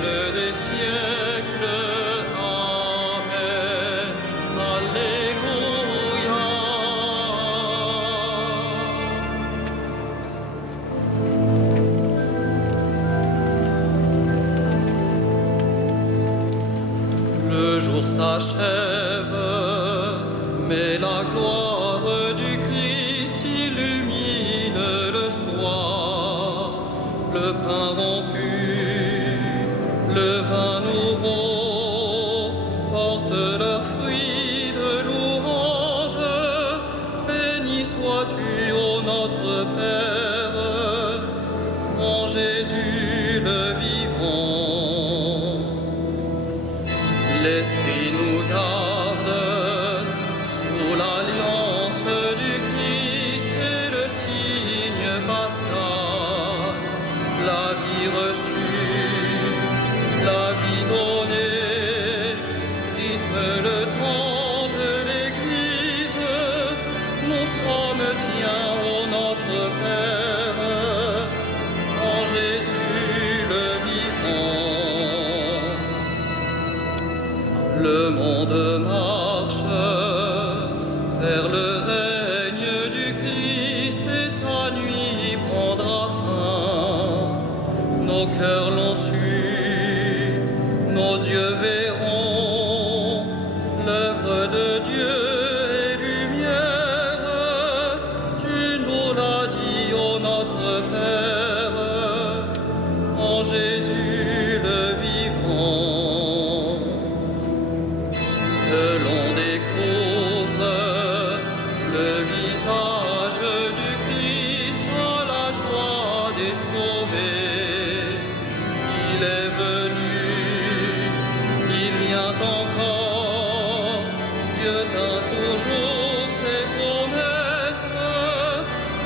siècles des siècles. Amen. Alléluia. Le jour s'achève, mais la gloire du Christ illumine le soir. Le pain rompu, le vin nouveau portent leurs fruits de louange. Béni sois-tu, ô notre Père, en Jésus le vivant. L'Esprit nous garde sous l'alliance du Christ et le signe pascal. La vie reçue, la vie donnée, rythme le temps de l'Église. Nous sommes tiens, ô notre Père, en Jésus le vivant. Le monde marche vers le règne du Christ et sa nuit prendra fin. Nos cœurs l'ont su, nos yeux verront l'œuvre de Dieu et lumière. Tu nous l'as dit, ô notre Père, en Jésus le vivant. Que l'on découvre le visage du Christ à la joie des sauvés. Il est venu, il vient encore, Dieu tint toujours ses promesses.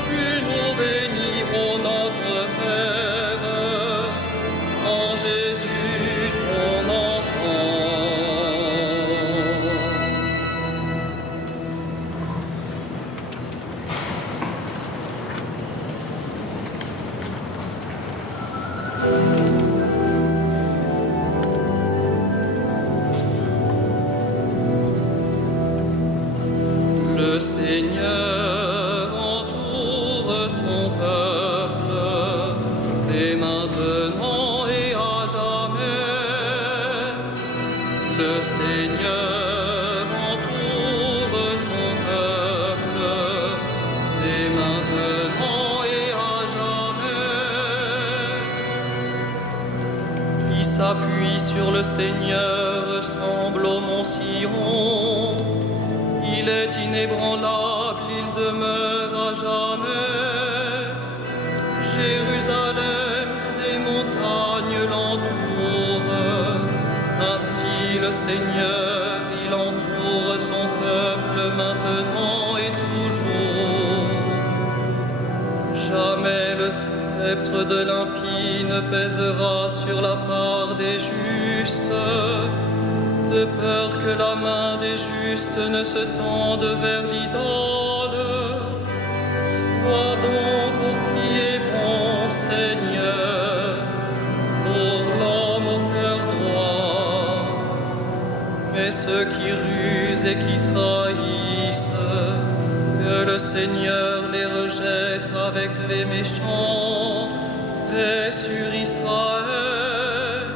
Tu nous bénis, ô notre Père, en Jésus ton enfant. Le Seigneur entoure son peuple dès maintenant et à jamais. Le Seigneur entoure son peuple dès maintenant et à jamais. Qui s'appuie sur le Seigneur ressemble au mont Sion. Il est inébranlable, il demeure à jamais. Jérusalem, des montagnes l'entourent. Ainsi le Seigneur, il entoure son peuple maintenant et toujours. Jamais le sceptre de l'impie ne pèsera sur la part des justes, de peur que la main des justes ne se tende vers l'idole. Sois bon pour qui est bon, Seigneur, pour l'homme au cœur droit. Mais ceux qui rusent et qui trahissent, que le Seigneur les rejette avec les méchants. Paix sur Israël.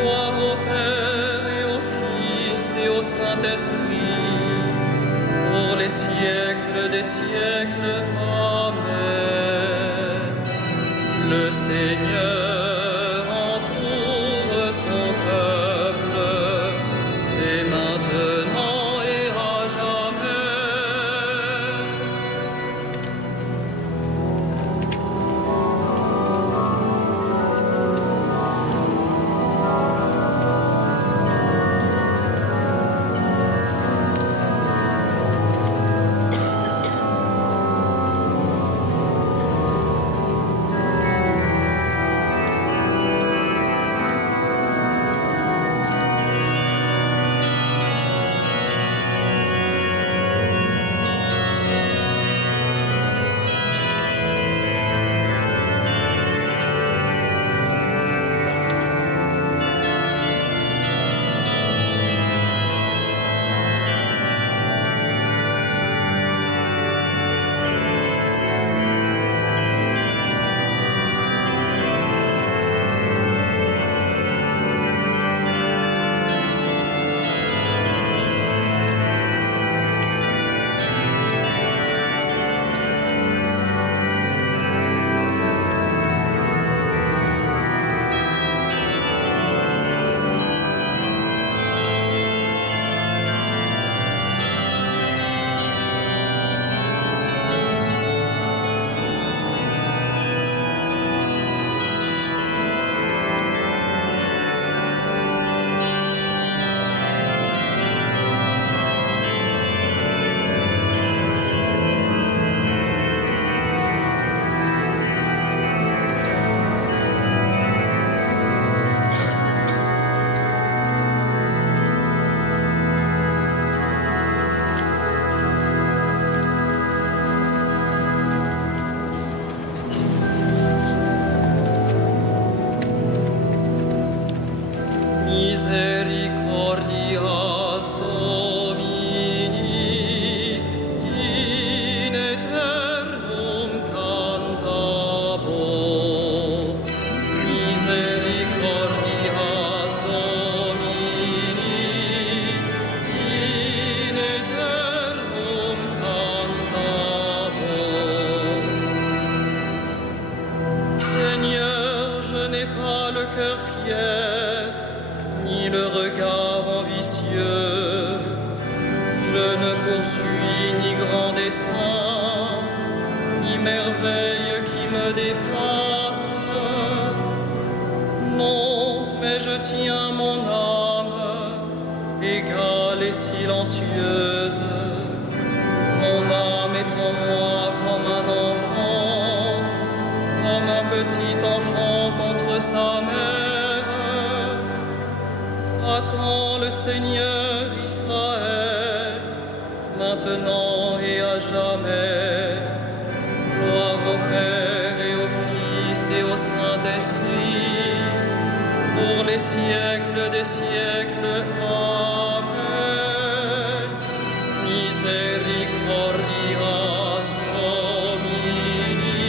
Gloire au Père et au Fils et au Saint-Esprit, pour les siècles des siècles. Amen. Le Seigneur entoure son peuple dès maintenant et à jamais. misericordias Domini, in aeternum cantabor. Misericordias Domini, in aeternum cantabor. Seigneur, je n'ai pas le cœur fier, ni le regard ambitieux. Je ne poursuis ni grand dessein, ni merveille qui me dépasse. Non, mais je tiens mon âme, égale et silencieuse. Mon âme est en moi comme un enfant, comme un petit enfant contre sa mère. Attends le Seigneur Israël, maintenant et à jamais. Gloire au Père et au Fils et au Saint-Esprit, pour les siècles des siècles. Amen. Misericordias Domini,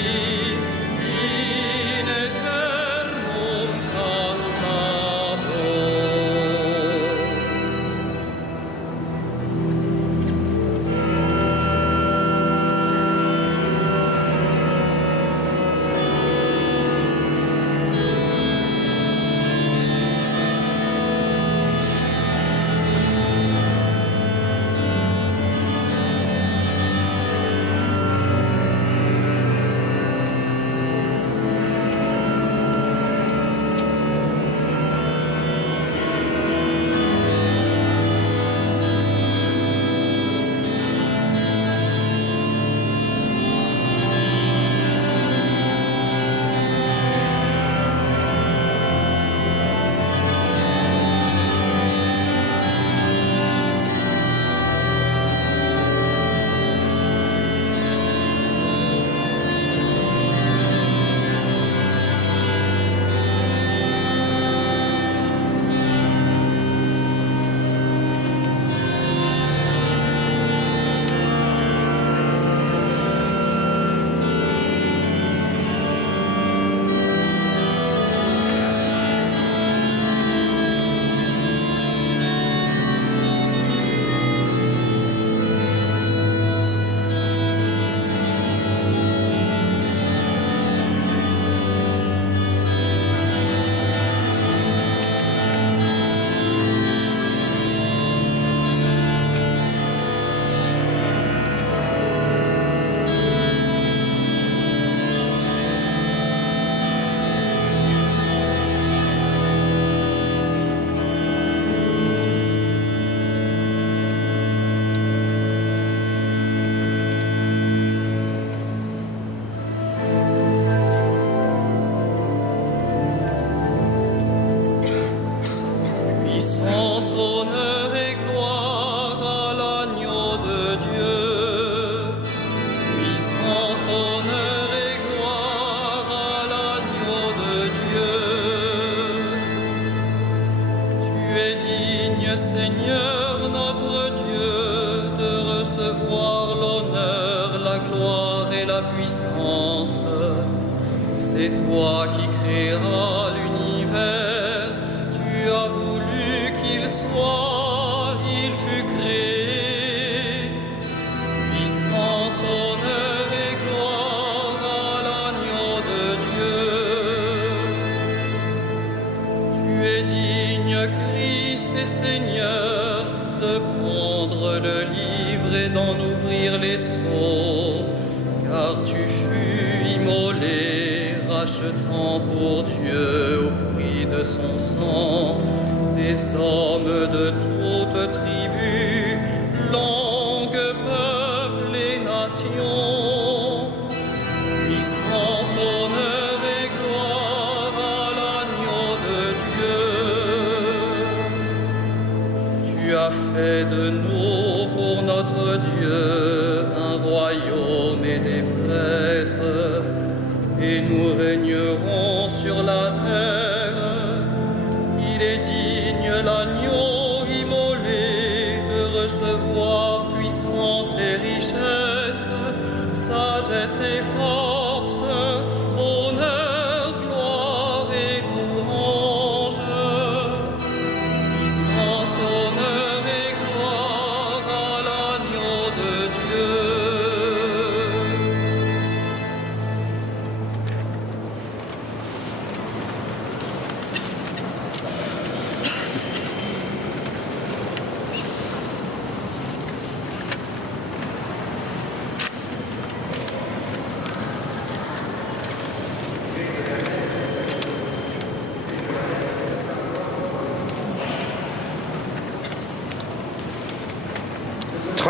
in aeternum cantabor. Puissance, honneur et gloire à l'agneau de Dieu. Puissance, honneur et gloire à l'agneau de Dieu. Tu es digne, Seigneur notre Dieu, de recevoir l'honneur, la gloire et la puissance. C'est toi qui créeras l'univers. Tu as voulu qu'il soit, il fut créé. Puissance, honneur et gloire à l'agneau de Dieu. Tu es digne, Christ et Seigneur, de prendre le livre et d'en ouvrir les sceaux, car tu fus immolé, rachetant pour Dieu au prix de son sang des hommes de toutes tribus, langues, peuples et nations. Puissance, honneur et gloire à l'agneau de Dieu. Tu as fait de nous pour notre Dieu un royaume et des prêtres, et nous régnerons sur la terre. Il est digne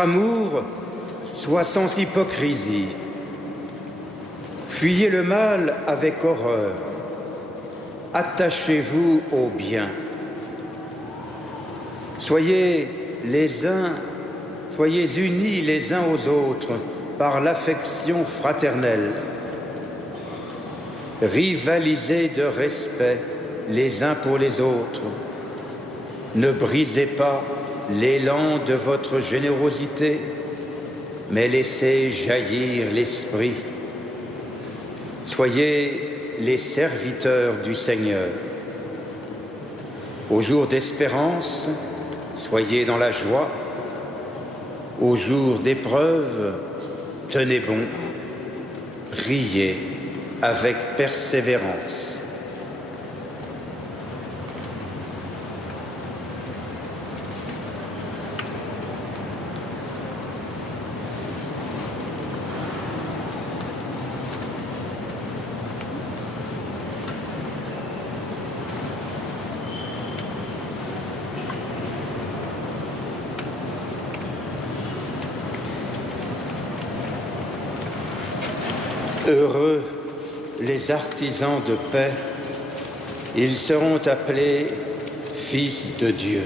votre amour soit sans hypocrisie. Fuyez le mal avec horreur. Attachez-vous au bien. Soyez unis les uns aux autres par l'affection fraternelle. Rivalisez de respect les uns pour les autres. Ne brisez pas l'élan de votre générosité, mais laissez jaillir l'esprit. Soyez les serviteurs du Seigneur. Au jour d'espérance, soyez dans la joie. Au jour d'épreuve, tenez bon. Priez avec persévérance. Heureux les artisans de paix, ils seront appelés fils de Dieu.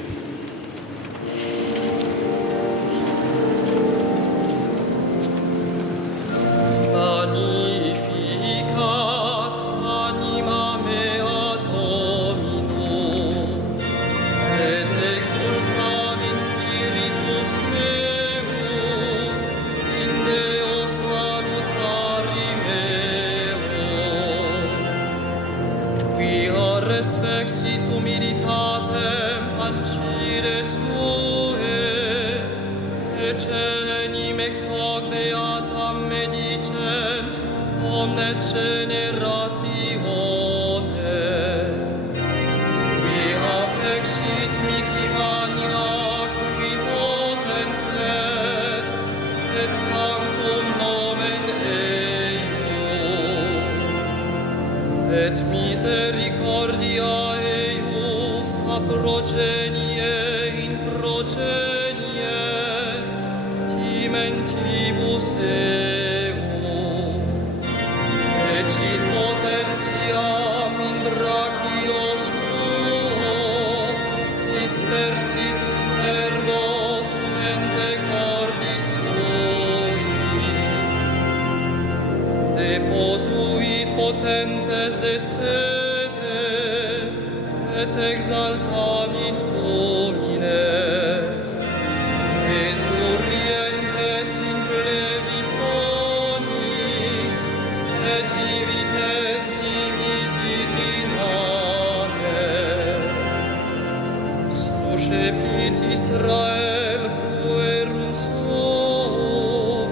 Respexit humilitatem ancide suae, ecenim ex hoc beatam medicent omnes generationes. Qui affexit mihi magna cui potens est, et sanctum nomen eius, et misericordia eius a progenie in progenies timentibus eius, ecit potentiam in brachio suo dispersit ergos mente cordis sui, deposui potentes de sede, et exaltavit homines, resurrientes in plevit bonis, et divites dimisit in anes. Suscepit Israel puerum suo,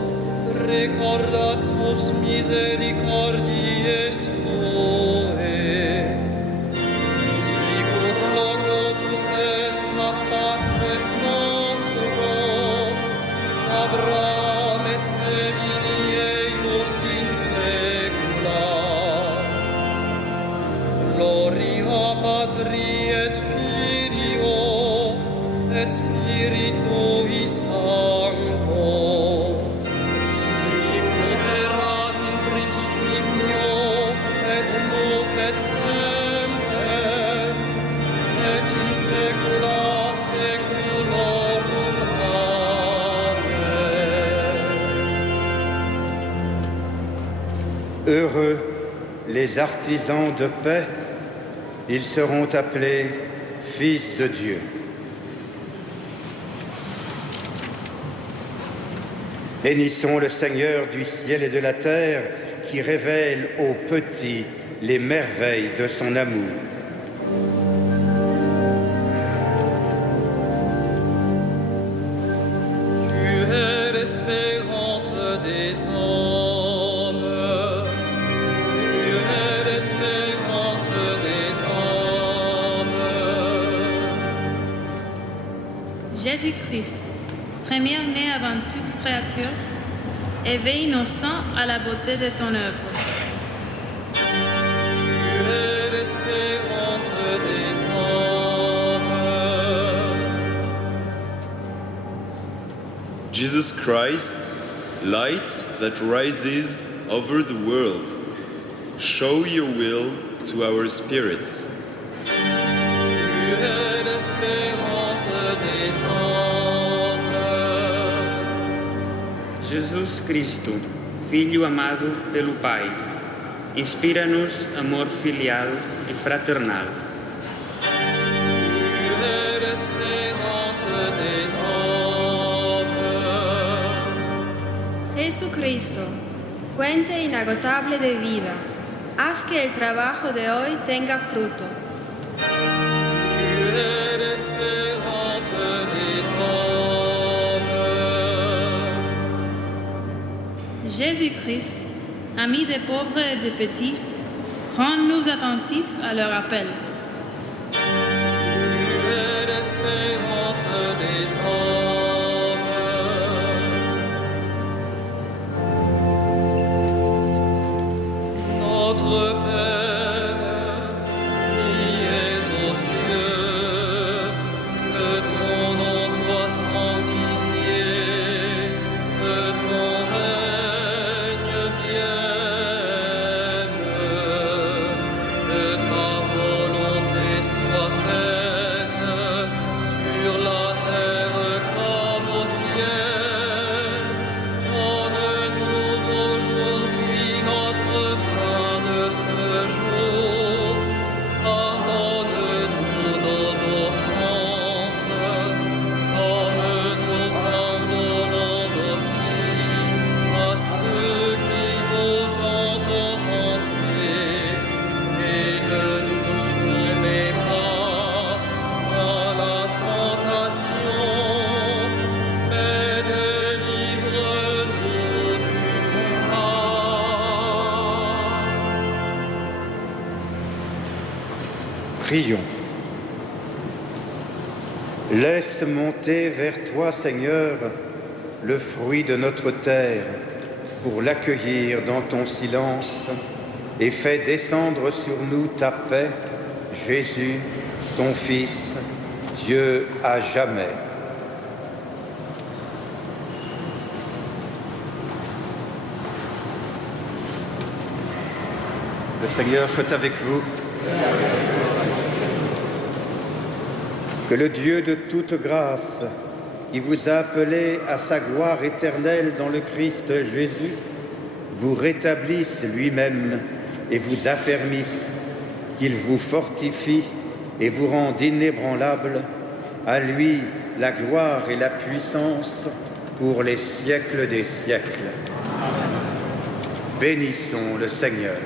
recordatus misericordiae suae. Sicur locutus est ad patres nostros, Abraham et semini eius in saecula. Gloria Patri et Filio et Spiritui Sancto. Sicut erat in principio et nunc et semper et in saecula saeculorum. Amen. Heureux les artisans de paix, ils seront appelés fils de Dieu. Bénissons le Seigneur du ciel et de la terre qui révèle aux petits les merveilles de son amour. Tu es l'espérance des hommes. Tu es l'espérance des hommes. Jésus-Christ, premier-né avant toute créature, éveille nos sangs à la beauté de ton œuvre. Tu es l'espérance des hommes. Jesus Christ, light that rises over the world, show your will to our spirits. Tu es l'espérance des hommes. Jesus Cristo, Filho amado pelo Pai, inspira-nos amor filial e fraternal. Tu es l'espérance des hommes. Jesucristo, fuente inagotable de vida, haz que el trabajo de hoy tenga fruto. Tu es l'espérance des hommes. Jésus-Christ, ami des pauvres et des petits, rends-nous attentifs à leur appel. Tu es l'espérance des hommes. Notre Père, qui es aux cieux, que ton nom soit sanctifié, que ton règne vienne, que ta volonté soit faite sur la terre comme au ciel. Donne-nous aujourd'hui notre pain de ce jour. Pardonne-nous nos offenses, comme nous pardonnons aussi à ceux qui nous ont offensés. Et ne nous soumets pas à la tentation, mais délivre-nous du mal. Prions. Laisse monter vers toi, Seigneur, le fruit de notre terre, pour l'accueillir dans ton silence, et fais descendre sur nous ta paix, Jésus, ton Fils, Dieu à jamais. Le Seigneur soit avec vous. Que le Dieu de toute grâce, qui vous a appelé à sa gloire éternelle dans le Christ Jésus, vous rétablisse lui-même et vous affermisse, qu'il vous fortifie et vous rende inébranlable. À lui la gloire et la puissance pour les siècles des siècles. Bénissons le Seigneur.